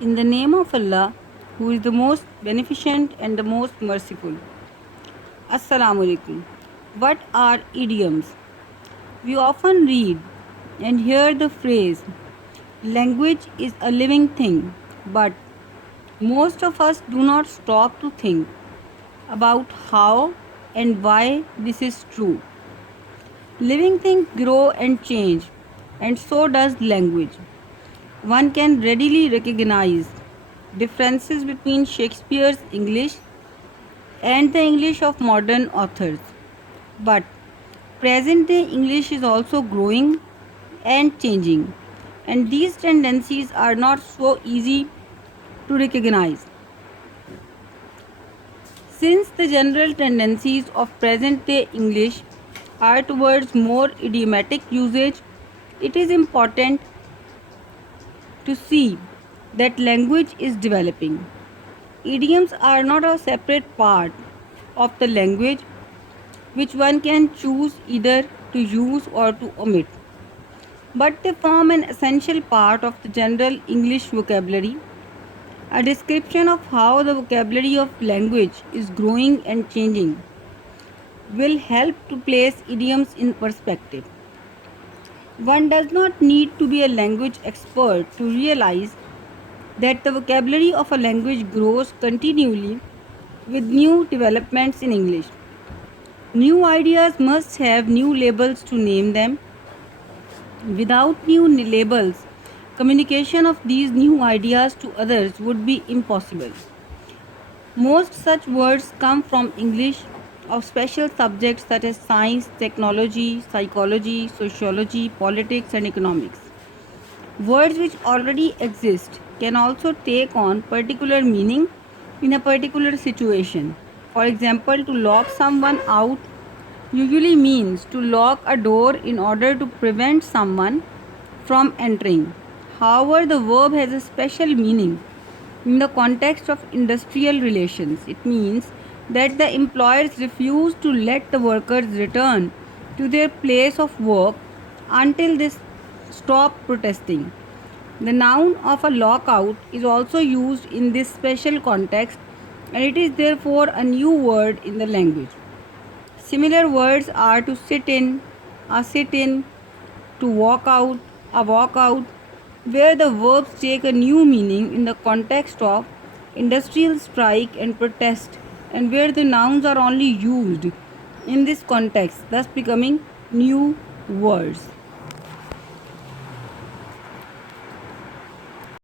In the name of Allah, who is the most beneficent and the most merciful. Assalamu alaikum. What are idioms? We often read and hear the phrase, language is a living thing, but most of us do not stop to think about how and why this is true. Living things grow and change, and so does language. One can readily recognize differences between Shakespeare's English and the English of modern authors. But present day English is also growing and changing, and these tendencies are not so easy to recognize. Since the general tendencies of present day English are towards more idiomatic usage, it is important to see that language is developing. Idioms are not a separate part of the language which one can choose either to use or to omit, but they form an essential part of the general English vocabulary. A description of how the vocabulary of language is growing and changing will help to place idioms in perspective. One does not need to be a language expert to realize that the vocabulary of a language grows continually with new developments in English. New ideas must have new labels to name them. Without new labels, communication of these new ideas to others would be impossible. Most such words come from English of special subjects such as science, technology, psychology, sociology, politics, and economics. Words which already exist can also take on particular meaning in a particular situation. For example, to lock someone out usually means to lock a door in order to prevent someone from entering. However, the verb has a special meaning in the context of industrial relations. It means that the employers refuse to let the workers return to their place of work until they stop protesting. The noun of a lockout is also used in this special context, and it is therefore a new word in the language. Similar words are to sit in, a sit in, to walk out, a walk out, where the verbs take a new meaning in the context of industrial strike and protest, and where the nouns are only used in this context, thus becoming new words.